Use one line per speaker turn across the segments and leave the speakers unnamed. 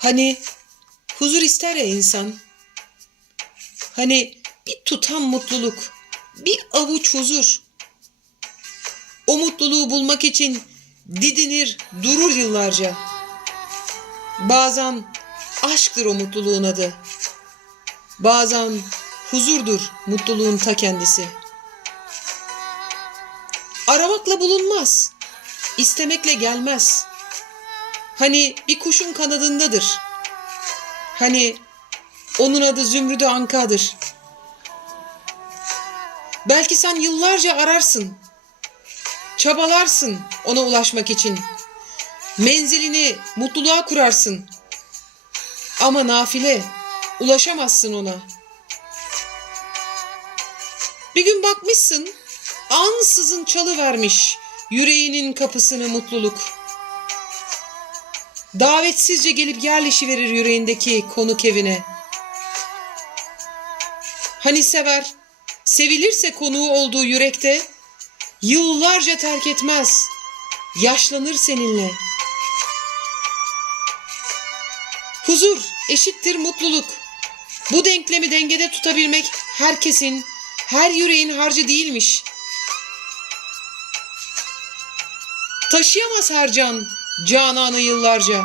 Hani huzur ister ya insan. Hani bir tutam mutluluk, bir avuç huzur. O mutluluğu bulmak için didinir, durur yıllarca. Bazen aşktır o mutluluğun adı. Bazen huzurdur mutluluğun ta kendisi. Aramakla bulunmaz. istemekle gelmez. Hani bir kuşun kanadındadır. Hani onun adı Zümrüdü Anka'dır. Belki sen yıllarca ararsın. Çabalarsın ona ulaşmak için. Menzilini mutluluğa kurarsın. Ama nafile ulaşamazsın ona. Bir gün bakmışsın ansızın çalı vermiş yüreğinin kapısını mutluluk. Davetsizce gelip yerleşiverir yüreğindeki konuk evine. Hani sever, sevilirse konuğu olduğu yürekte yıllarca terk etmez, yaşlanır seninle. Huzur eşittir mutluluk. Bu denklemi dengede tutabilmek herkesin, her yüreğin harcı değilmiş. Taşıyamaz her can cananı yıllarca.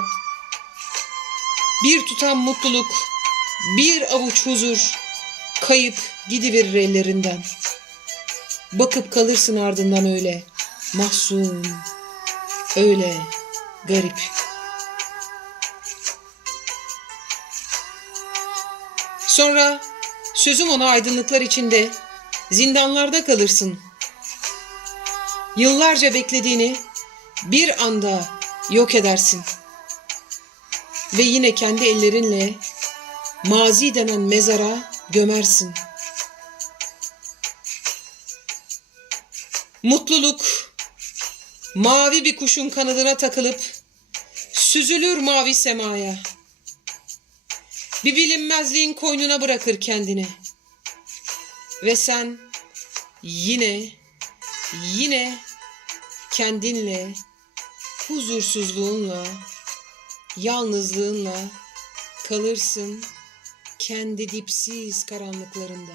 Bir tutam mutluluk, bir avuç huzur kayıp gidiverir ellerinden. Bakıp kalırsın ardından öyle mahzun, öyle garip. Sonra sözüm ona aydınlıklar içinde zindanlarda kalırsın. Yıllarca beklediğini bir anda yok edersin. Ve yine kendi ellerinle mazi denen mezara gömersin. Mutluluk mavi bir kuşun kanadına takılıp süzülür mavi semaya. Bir bilinmezliğin koynuna bırakır kendini. Ve sen yine yine kendinle huzursuzluğunla yalnızlığınla kalırsın kendi dipsiz karanlıklarında.